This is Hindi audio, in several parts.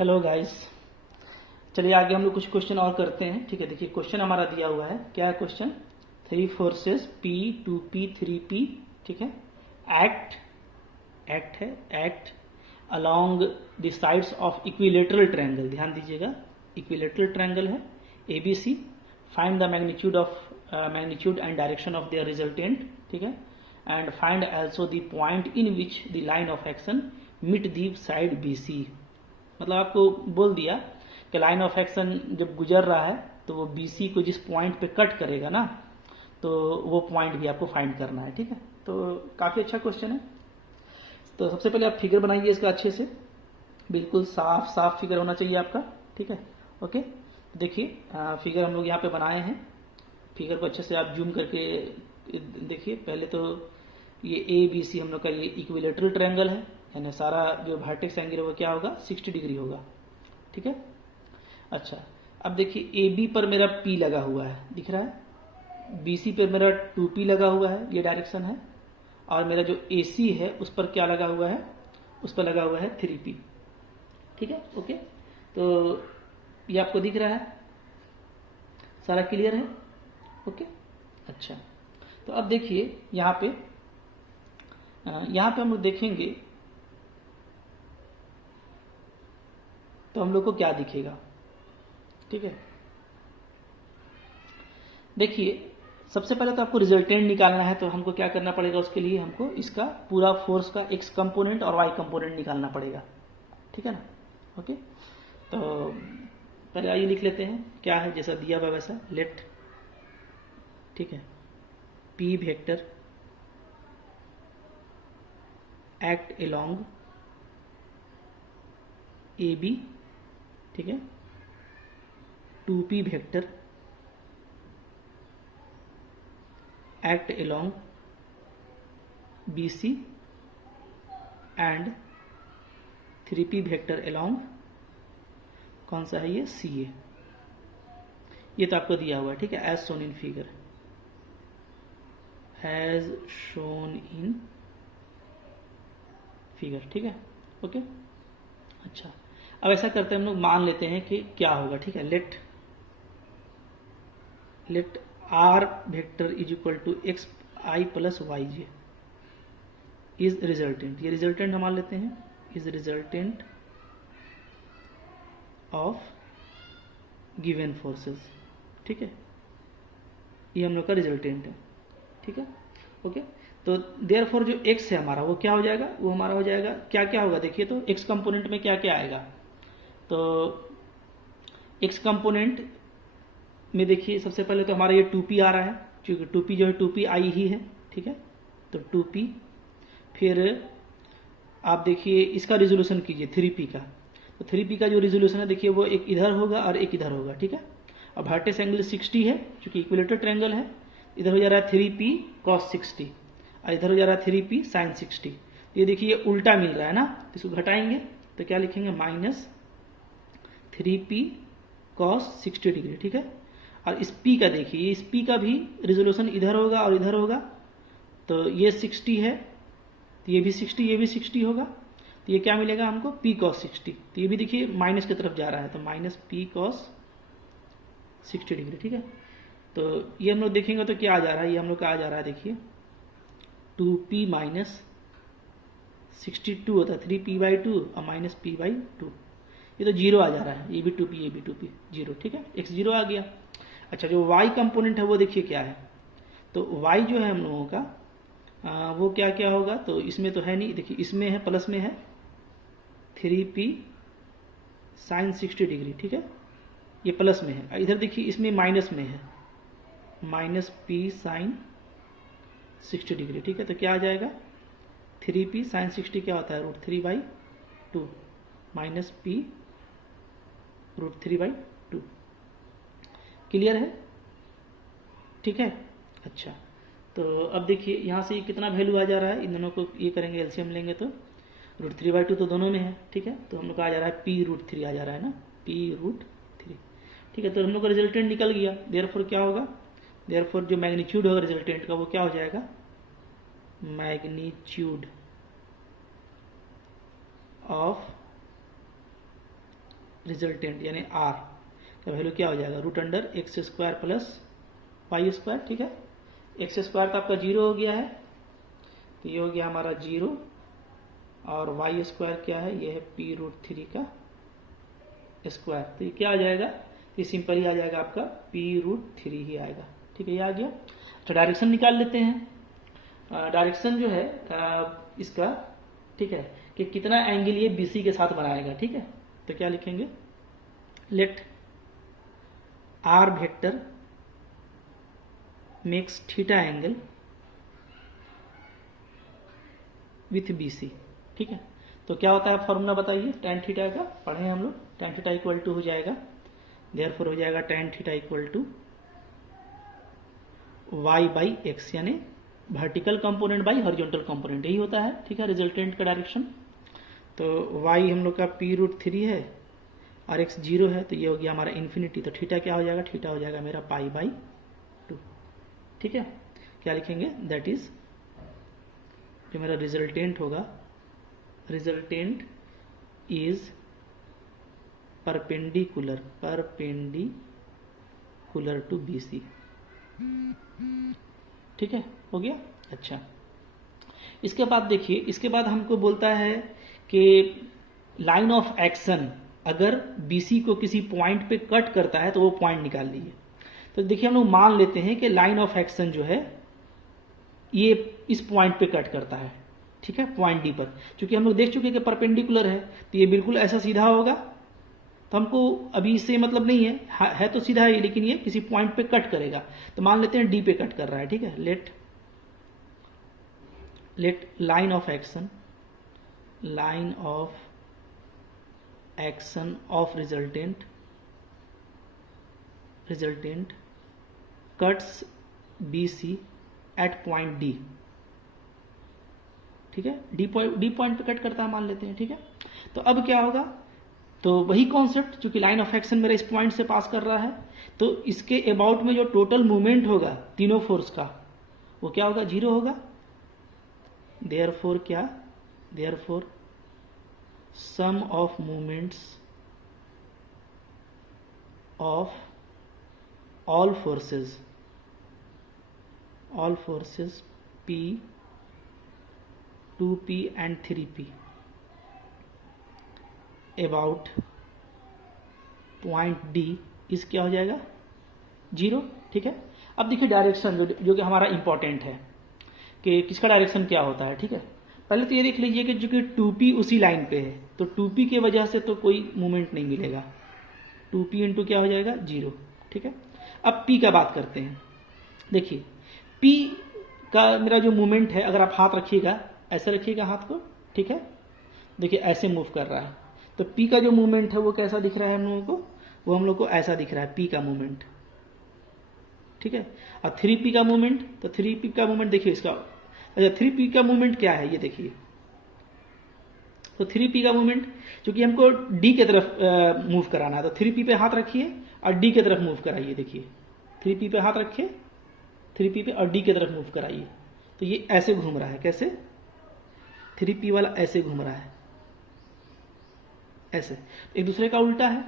हेलो गाइस, चलिए आगे हम लोग कुछ क्वेश्चन और करते हैं। ठीक है, देखिए क्वेश्चन हमारा दिया हुआ है। क्या है question? Three forces P 2P 3P, ठीक है, act act along the sides of equilateral triangle. ध्यान दीजिएगा, इक्विलेटरल ट्रायंगल है ABC। Find the magnitude and direction of their resultant, ठीक है, and find also the point in which the line of action meet the side BC। मतलब आपको बोल दिया कि लाइन ऑफ एक्शन जब गुजर रहा है तो वो BC को जिस पॉइंट पे कट करेगा ना, तो वो पॉइंट भी आपको फाइंड करना है। ठीक है, तो काफी अच्छा क्वेश्चन है। तो सबसे पहले आप फिगर बनाइए इसका अच्छे से, बिल्कुल साफ साफ फिगर होना चाहिए आपका। ठीक है, ओके। देखिए फिगर हम लोग यहाँ पे बनाए हैं। फिगर को अच्छे से आप जूम करके देखिए। पहले तो ये ABC हम लोग का ये इक्विलेटरल ट्रायंगल है, यानी सारा जो वर्टेक्स एंगल है वो क्या होगा, 60 डिग्री होगा। ठीक है, अच्छा। अब देखिए AB पर मेरा P लगा हुआ है, दिख रहा है। BC पर मेरा 2P लगा हुआ है, ये डायरेक्शन है। और मेरा जो AC है उस पर क्या लगा हुआ है, उस पर लगा हुआ है 3P। ठीक है, ओके। तो ये आपको दिख रहा है, सारा क्लियर है? ओके, अच्छा। तो अब देखिए यहाँ पे हम लोग देखेंगे तो हम लोग को क्या दिखेगा। ठीक है, देखिए सबसे पहले तो आपको रिजल्टेंट निकालना है, तो हमको क्या करना पड़ेगा, उसके लिए हमको इसका पूरा फोर्स का x कंपोनेंट और y कंपोनेंट निकालना पड़ेगा। ठीक है ना, ओके। तो पहले आइए लिख लेते हैं क्या है, जैसा दिया हुआ वैसा लेट। ठीक है, P vector act along AB, ठीक है, 2P vector act along BC and 3P vector along कौन सा है, ये CA। ये तो आपको दिया हुआ है। ठीक है, as shown in figure, has shown in figure. ठीक है, ओके, अच्छा। अब ऐसा करते हैं हम लोग, मान लेते हैं कि क्या होगा। ठीक है, let R vector is equal to XI plus YJ is resultant. ये रिजल्टेंट हम मान लेते हैं, is resultant of given forces. ठीक है, ये हम लोग का रिजल्टेंट है। ठीक है, ओके। तो देयरफॉर जो x है हमारा वो क्या हो जाएगा, वो हमारा हो जाएगा क्या क्या होगा, देखिए तो x कंपोनेंट में क्या क्या आएगा। तो x कंपोनेंट में देखिए सबसे पहले तो हमारा ये 2P आ रहा है, क्योंकि 2P जो है 2P आई ही है। ठीक है, तो 2P, फिर आप देखिए इसका रिजोल्यूशन कीजिए 3P का। तो 3P का जो रिजोल्यूशन है देखिए वो एक इधर होगा और एक इधर होगा। ठीक है, अब वर्टेक्स एंगल 60 है, क्योंकि इक्विलेटरल ट्रायंगल है। इधर हो जा रहा है 3P cos 60 और इधर हो जा रहा है 3P sin 60। ये देखिए उल्टा मिल रहा है ना, तो इसको घटाएंगे तो क्या लिखेंगे, माइनस 3P cos 60 डिग्री। ठीक है, और इस P का देखिए, इस P का भी रिजोल्यूशन इधर होगा और इधर होगा। तो ये 60 है, तो ये भी 60, ये भी 60 होगा। तो ये क्या मिलेगा हमको, P cos 60। तो ये भी देखिए माइनस की तरफ जा रहा है, तो माइनस P cos 60 डिग्री। ठीक है, तो ये हम लोग देखेंगे तो क्या आ जा रहा है, ये हम लोग का आ जा रहा है, देखिए 2P माइनस 62 होता है 3P/2 और माइनस P/2। ये तो जीरो आ जा रहा है, ये भी 2P, ये भी 2P, जीरो। ठीक है, x जीरो आ गया। अच्छा, जो y कंपोनेंट है वो देखिए क्या है। तो y जो है हम लोगों का वो क्या क्या होगा, तो इसमें तो है नहीं, देखिए इसमें है, प्लस में है 3P sin 60 डिग्री। ठीक है, ये प्लस में है। इधर देखिए इसमें माइनस में है, माइनस P sin 60 डिग्री। ठीक है, तो क्या आ जाएगा, 3P sin 60 क्या होता है, √3/2 माइनस P √3/2। क्लियर है? ठीक है, अच्छा। तो अब देखिए यहाँ से कितना वैल्यू आ जा रहा है, इन दोनों को ये करेंगे, एलसीएम लेंगे तो √3/2 तो दोनों में है। ठीक है, तो हम लोग का आ जा रहा है P√3 आ जा रहा है ना, P√3। ठीक है, तो हम लोग का रिजल्टेंट निकल गया। देयरफॉर क्या होगा, देयरफॉर जो मैग्नीट्यूड होगा रिजल्टेंट का वो क्या हो जाएगा, मैग्नीट्यूड ऑफ रिजल्टेंट यानी आर का वैल्यू क्या हो जाएगा, root under X square plus Y square. ठीक है, एक्स स्क्वायर तो आपका 0 हो गया है, तो ये हो गया हमारा 0, और वाई स्क्वायर क्या है, ये है पी रूट 3 का स्क्वायर। तो ये क्या आ जाएगा, ये सिंपल ही आ जाएगा आपका पी रूट 3 ही आएगा। ठीक है, ये आ गया। तो डायरेक्शन निकाल लेते हैं। डायरेक्शन जो है इसका, ठीक है, कि कितना एंगल ये बीसी के साथ बनाएगा। ठीक है, तो क्या लिखेंगे, let R vector makes theta angle with BC. ठीक है, तो क्या होता है फॉर्मूला बताइए, tan थीटा का पढ़े हम लोग, tan थीटा इक्वल टू हो जाएगा, देयरफॉर हो जाएगा tan theta equal to y by x, यानी vertical component by horizontal component, यही होता है। ठीक है, रिजल्टेंट का डायरेक्शन। तो y हम लोग का पी रूट 3 है और x 0 है, तो ये हो गया हमारा इन्फिनिटी। तो थीटा क्या हो जाएगा, थीटा हो जाएगा मेरा पाई बाई 2। ठीक है, क्या लिखेंगे, दैट इज जो मेरा रिजल्टेंट होगा, resultant is perpendicular to BC। ठीक है, हो गया। अच्छा, इसके बाद देखिए, इसके बाद हमको बोलता है कि लाइन ऑफ एक्शन अगर BC को किसी पॉइंट पे कट करता है तो वो पॉइंट निकाल लीजिए। तो देखिए हम लोग मान लेते हैं कि लाइन ऑफ एक्शन जो है ये इस पॉइंट पे कट करता है। ठीक है, पॉइंट डी पर, चूंकि हम लोग देख चुके हैं कि परपेंडिकुलर है तो ये बिल्कुल ऐसा सीधा होगा, तो हमको अभी इससे मतलब नहीं है तो सीधा है, लेकिन ये किसी पॉइंट पे कट करेगा। तो मान लेते हैं डी पे कट कर रहा है। ठीक है, let line of action of resultant cuts BC at point D. ठीक है, डी पॉइंट पे कट करता है मान लेते हैं। ठीक है, तो अब क्या होगा, तो वही कॉन्सेप्ट, चूंकि लाइन ऑफ एक्शन मेरा इस पॉइंट से पास कर रहा है, तो इसके अबाउट में जो टोटल मूवमेंट होगा तीनों फोर्स का, वो क्या होगा, 0 होगा। Therefore sum of movements of all forces P, 2P and 3P about point D इस क्या हो जाएगा, 0। ठीक है, अब देखिए डायरेक्शन जो कि हमारा इंपॉर्टेंट है कि किसका डायरेक्शन क्या होता है। ठीक है, पहले तो ये देख लीजिए कि जो कि 2P उसी लाइन पे है, तो 2P की वजह से तो कोई मूवमेंट नहीं मिलेगा, 2P इंटू क्या हो जाएगा, 0। ठीक है, अब P का बात करते हैं। देखिए P का मेरा जो मूवमेंट है, अगर आप हाथ रखिएगा, ऐसे रखिएगा हाथ को। ठीक है, देखिए ऐसे मूव कर रहा है, तो P का जो मूवमेंट है वो कैसा दिख रहा है हम लोगों को, वो हम लोग को ऐसा दिख रहा है P का मूवमेंट। ठीक है, और 3P का मूवमेंट, तो 3P का मूवमेंट देखिए इसका, अच्छा 3P का मूवमेंट क्या है ये देखिए, तो 3P का मूवमेंट क्योंकि हमको D की तरफ मूव कराना है, तो 3P पे हाथ रखिए और D की तरफ मूव कराइए। देखिए 3P पे हाथ रखिए, 3P पे और D की तरफ मूव कराइए, तो ये ऐसे घूम रहा है, कैसे, 3P वाला ऐसे घूम रहा है, ऐसे, एक दूसरे का उल्टा है।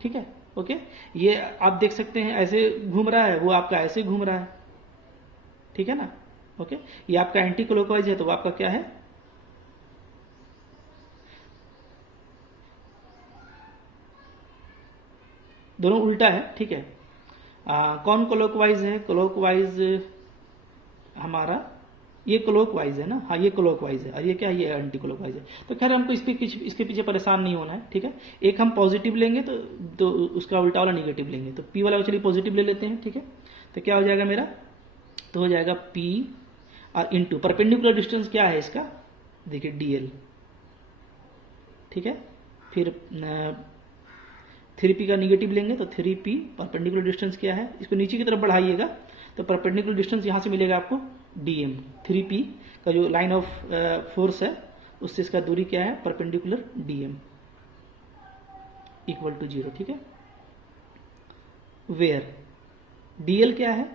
ठीक है, ओके, ये आप देख सकते हैं ऐसे घूम रहा है, वो आपका ऐसे घूम रहा है। ठीक है ना, ओके, ये आपका एंटी क्लॉकवाइज है, तो वो आपका क्या है, दोनों उल्टा है। ठीक है, कौन क्लॉकवाइज है, क्लॉकवाइज हमारा ये क्लॉकवाइज है ना, हाँ ये क्लॉकवाइज है, और ये क्या है, ये एंटी क्लॉकवाइज है। तो खैर हमको इसके पीछे परेशान नहीं होना है। ठीक है, एक हम पॉजिटिव लेंगे तो उसका उल्टा वाला निगेटिव लेंगे, तो P वाला चलिए पॉजिटिव ले लेते हैं। ठीक है, तो क्या हो जाएगा मेरा, तो हो जाएगा P और इंटू परपेंडिकुलर डिस्टेंस क्या है इसका, देखिए DL। ठीक है, फिर 3P का निगेटिव लेंगे, तो 3P परपेंडिकुलर डिस्टेंस क्या है, इसको नीचे की तरफ बढ़ाइएगा, तो परपेंडिकुलर डिस्टेंस यहाँ से मिलेगा आपको DM। 3P का जो लाइन ऑफ फोर्स है उससे इसका दूरी क्या है, परपेंडिकुलर DM इक्वल टू 0। ठीक है, वेयर DL क्या है,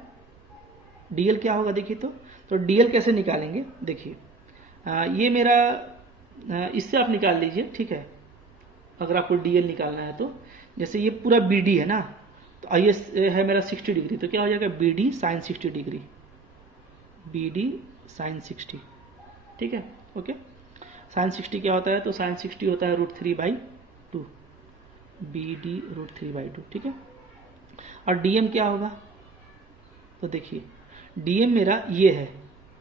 DL क्या होगा देखिए, तो DL कैसे निकालेंगे, देखिए ये मेरा इससे आप निकाल लीजिए। ठीक है, अगर आपको डीएल निकालना है तो जैसे ये पूरा बीडी है ना, तो आई है मेरा 60 डिग्री, तो क्या हो जाएगा BD sine 60 degree, BD sine 60, ठीक है। ओके, साइन 60 क्या होता है, तो साइन 60 होता है √3/2, बीडी √3/2, ठीक है। और डीएम क्या होगा, तो देखिए डीएम मेरा ये है।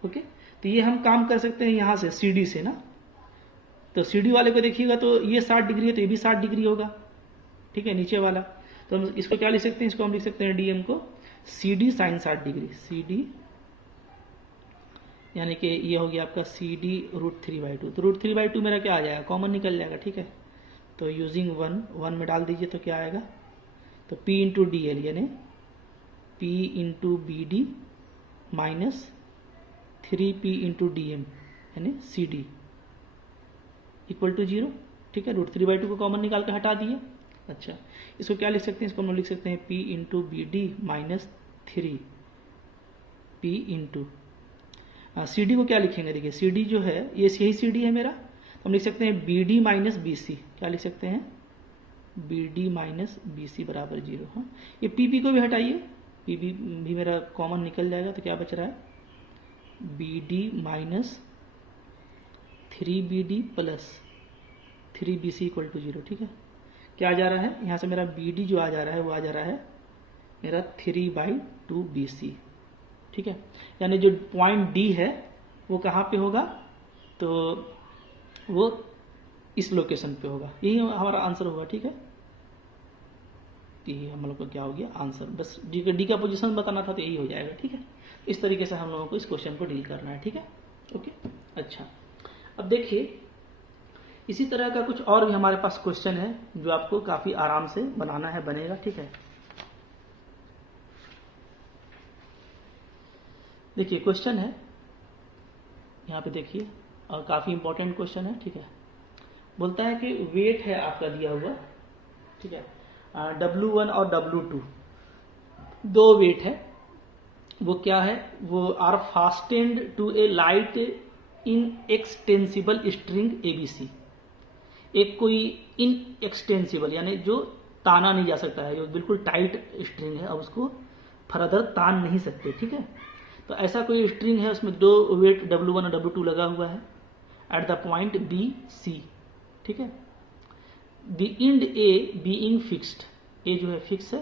ओके, तो ये हम काम कर सकते हैं यहाँ से सीडी से ना, तो सीडी वाले को देखिएगा तो ये 60 डिग्री है, तो ये भी 60 डिग्री होगा, ठीक है, नीचे वाला। तो हम इसको क्या लिख सकते हैं, इसको हम लिख सकते हैं डीएम को सीडी साइन 60 डिग्री, सीडी यानी कि ये हो गया आपका सीडी √3/2। तो √3/2 मेरा क्या आ जाएगा, कॉमन निकल जाएगा, ठीक है। तो यूजिंग 1 में डाल दीजिए तो क्या आएगा, तो P इंटू डी एल यानी P into B D minus 3P into D M यानी सी डी इक्वल टू 0, ठीक है। √3/2 को कॉमन निकाल कर हटा दिए। अच्छा, इसको क्या लिख सकते हैं, इसको हम लिख सकते हैं P into B D minus 3P into C D को क्या लिखेंगे, देखिए सी डी जो है ये यही सी डी है मेरा, तो हम लिख सकते हैं B D minus B C, क्या लिख सकते हैं B D minus B C बराबर 0। हाँ, ये पी पी को भी हटाइए, पी बी भी मेरा कॉमन निकल जाएगा, तो क्या बच रहा है B D minus 3BD plus 3BC equal to 0, ठीक है। क्या आ जा रहा है, यहाँ से मेरा BD जो आ जा रहा है वो आ जा रहा है मेरा 3/2BC, ठीक है। यानी जो पॉइंट D है वो कहाँ पे होगा, तो वो इस लोकेशन पे होगा, यही हमारा आंसर होगा, ठीक है। यही हम लोग को क्या हो गया आंसर, बस डी का पोजीशन बताना था तो यही हो जाएगा, ठीक है। इस तरीके से हम लोगों को इस क्वेश्चन को डील करना है, ठीक है। ओके, अच्छा, अब देखिए इसी तरह का कुछ और भी हमारे पास क्वेश्चन है जो आपको काफी आराम से बनाना है, बनेगा, ठीक है। देखिए क्वेश्चन है यहाँ पे, देखिए और काफी इंपॉर्टेंट क्वेश्चन है, ठीक है। बोलता है कि वेट है आपका दिया हुआ, ठीक है, W1 और W2 दो वेट है, वो क्या है, वो are fastened to a light inextensible string ABC। एक कोई इन एक्सटेंसिबल यानी जो ताना नहीं जा सकता है, जो बिल्कुल टाइट स्ट्रिंग है, अब उसको फर्दर तान नहीं सकते, ठीक है। तो ऐसा कोई स्ट्रिंग है, उसमें दो वेट W1 और W2 लगा हुआ है एट द पॉइंट BC, ठीक है। The end A being fixed, A जो है फिक्स है,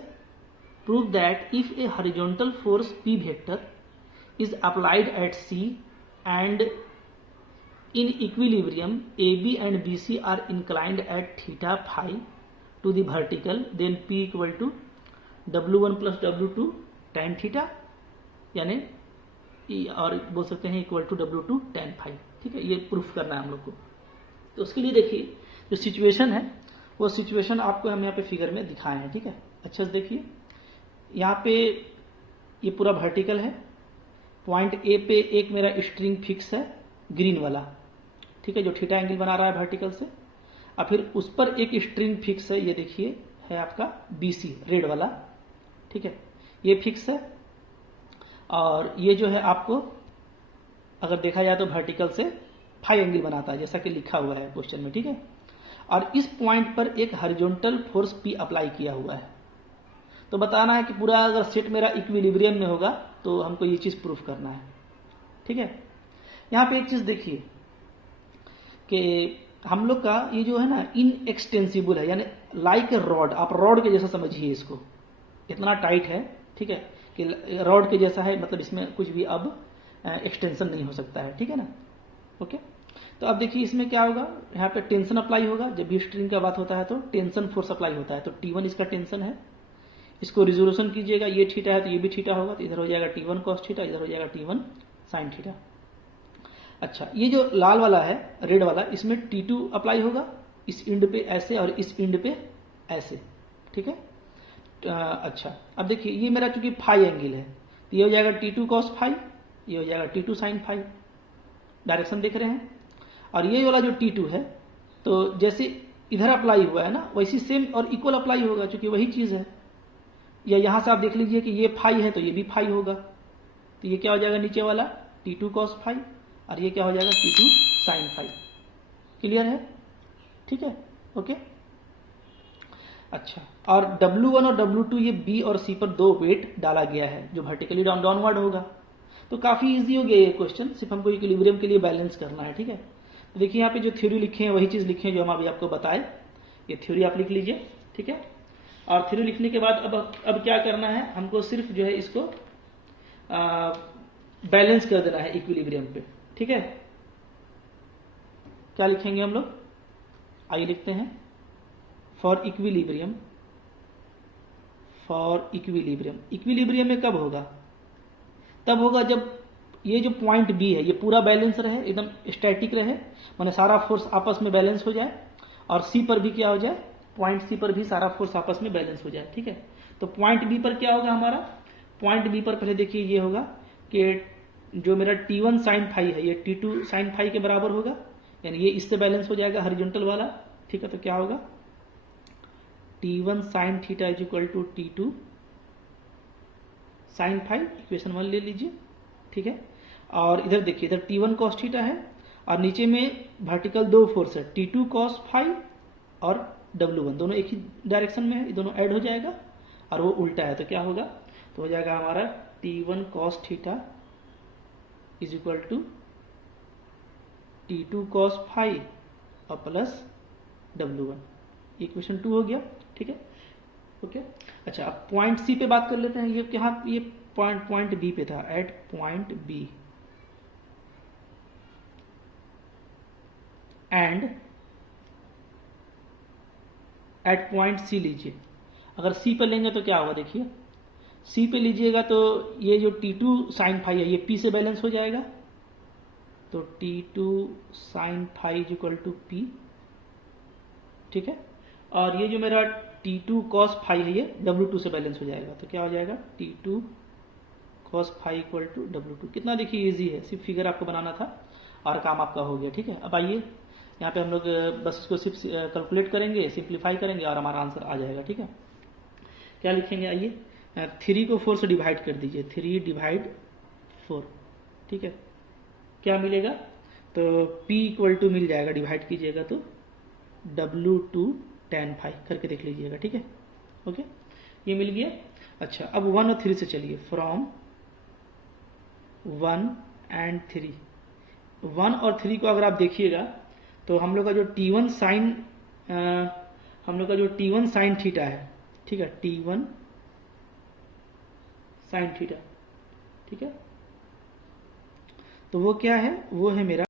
prove that if a horizontal force P vector is applied at C and in equilibrium AB and BC are inclined at theta phi to the vertical, then P equal to W1 plus W2 tan theta, यानी और बोल सकते हैं equal to W2 tan phi, ठीक है। ये प्रूफ करना है हम लोग को। तो उसके लिए देखिए जो सिचुएशन है वो सिचुएशन आपको हम यहाँ पे फिगर में दिखाए हैं, ठीक है। अच्छे से देखिए, यहाँ पे ये पूरा वर्टिकल है, पॉइंट ए पे एक मेरा स्ट्रिंग फिक्स है ग्रीन वाला, ठीक है, जो थीटा एंगल बना रहा है वर्टिकल से, और फिर उस पर एक स्ट्रिंग फिक्स है, ये देखिए है आपका BC रेड वाला, ठीक है, ये फिक्स है। और ये जो है आपको अगर देखा जाए तो वर्टिकल से फाई एंगल बनाता है, जैसा कि लिखा हुआ है क्वेश्चन में, ठीक है। और इस पॉइंट पर एक हॉरिजॉन्टल फोर्स P अप्लाई किया हुआ है, तो बताना है कि पूरा अगर सेट मेरा इक्विलिब्रियम में होगा तो हमको ये चीज प्रूफ करना है, ठीक है। यहाँ पे एक चीज देखिए कि हम लोग का ये जो है ना इन एक्सटेंसिबल है, यानी लाइक ए रॉड, आप रॉड के जैसा समझिए इसको, इतना टाइट है, ठीक है, कि रॉड के जैसा है, मतलब इसमें कुछ भी अब एक्सटेंशन नहीं हो सकता है, ठीक है ना। ओके, तो अब देखिए इसमें क्या होगा, यहाँ पे टेंशन अप्लाई होगा, जब भी स्ट्रिंग का बात होता है तो टेंशन फोर्स अप्लाई होता है, तो T1 इसका टेंशन है, इसको रिजोल्यूशन कीजिएगा, ये थीटा है तो ये भी थीटा होगा, तो इधर हो जाएगा T1 cos थीटा, इधर हो जाएगा T1 sin थीटा। अच्छा, ये जो लाल वाला है रेड वाला, इसमें T2 अप्लाई होगा, इस इंड पे ऐसे और इस इंड पे ऐसे, ठीक है। अच्छा, अब देखिए ये मेरा चूंकि फाई एंगल है, तो ये हो जाएगा T2 cos फाई, ये हो जाएगा T2 sin फाई, डायरेक्शन देख रहे हैं। और ये वाला जो T2 है, तो जैसे इधर अप्लाई हुआ है ना, वैसी सेम और इक्वल अप्लाई होगा, चूंकि वही चीज है। या यहां से आप देख लीजिए कि ये फाई है तो ये भी फाई होगा, तो ये क्या हो जाएगा नीचे वाला T2 cos फाई, और ये क्या हो जाएगा T2 sin फाई। क्लियर है, ठीक है, ओके। अच्छा, और W1 और W2 ये B और C पर दो वेट डाला गया है जो वर्टिकली डाउनवर्ड होगा। तो काफी इजी हो गया ये क्वेश्चन, सिर्फ हमको इक्विलिब्रियम के लिए बैलेंस करना है। ठीक है, तो देखिए यहाँ पे जो थ्योरी लिखे हैं वही चीज लिखे हैं जो हम अभी आपको बताए। ये थ्योरी आप लिख लीजिए। ठीक है, और थ्योरी लिखने के बाद अब क्या करना है, हमको सिर्फ जो है इसको बैलेंस कर देना है इक्विलिब्रियम पे। ठीक है, क्या लिखेंगे हम लोग, आइए लिखते हैं for equilibrium. For equilibrium, equilibrium में कब होगा, तब होगा जब ये जो पॉइंट बी है ये पूरा बैलेंस रहे, एकदम स्टैटिक रहे, माने सारा फोर्स आपस में बैलेंस हो जाए, और सी पर भी क्या हो जाए, पॉइंट सी पर भी सारा फोर्स आपस में बैलेंस हो जाए। ठीक है, तो पॉइंट बी पर क्या होगा हमारा, पॉइंट बी पर पहले देखिए ये होगा कि जो मेरा T1 साइन फाई है ये T2 साइन फाई के बराबर होगा, यानी ये इससे बैलेंस हो जाएगा हॉरिजॉन्टल वाला। ठीक है, तो क्या होगा T1 sine theta is equal to T2 sine phi, equation 1 ले लीजिए। ठीक है, और इधर देखिए इधर T1 कॉस थीटा है और नीचे में वर्टिकल दो फोर्स है T2 कॉस फाई और W1, दोनों एक ही डायरेक्शन में है, ये दोनों ऐड हो जाएगा और वो उल्टा है, तो क्या होगा, तो हो जाएगा हमारा T1 cos theta is equal to T2 cos phi और प्लस W1, इक्वेशन 2 हो गया। ठीक है, ओके। अच्छा, अब पॉइंट सी पे बात कर लेते हैं। ये क्या, ये पॉइंट बी पे था, at point B and at point C लीजिए। अगर सी पे लेंगे तो क्या होगा, देखिए सी पे लीजिएगा तो ये जो T2 साइन फाई है ये P से बैलेंस हो जाएगा, तो T2 sine phi is equal to P। ठीक है, और ये जो मेरा T2 कॉस फाई है ये W2 से बैलेंस हो जाएगा, तो क्या हो जाएगा T2 cos phi equal to W2। कितना देखिए इजी है, सिर्फ फिगर आपको बनाना था और काम आपका हो गया। ठीक है, अब आइए यहाँ पे हम लोग बस इसको सिर्फ कैलकुलेट करेंगे, सिंप्लीफाई करेंगे और हमारा आंसर आ जाएगा। ठीक है, क्या लिखेंगे, आइए 3 को 4 से डिवाइड कर दीजिए, 3 डिवाइड 4। ठीक है, क्या मिलेगा, तो P इक्वल टू मिल जाएगा, डिवाइड कीजिएगा तो W2 tan फाई करके देख लीजिएगा। ठीक है, ओके, ये मिल गया। अच्छा, अब 1 और 3 से चलिए, फ्रॉम 1 एंड 3, 1 और 3 को अगर आप देखिएगा तो हम लोग का जो T1 साइन हम लोग का जो T1 साइन थीटा है, ठीक है, T1 साइन थीटा, ठीक है, तो वो क्या है, वो है मेरा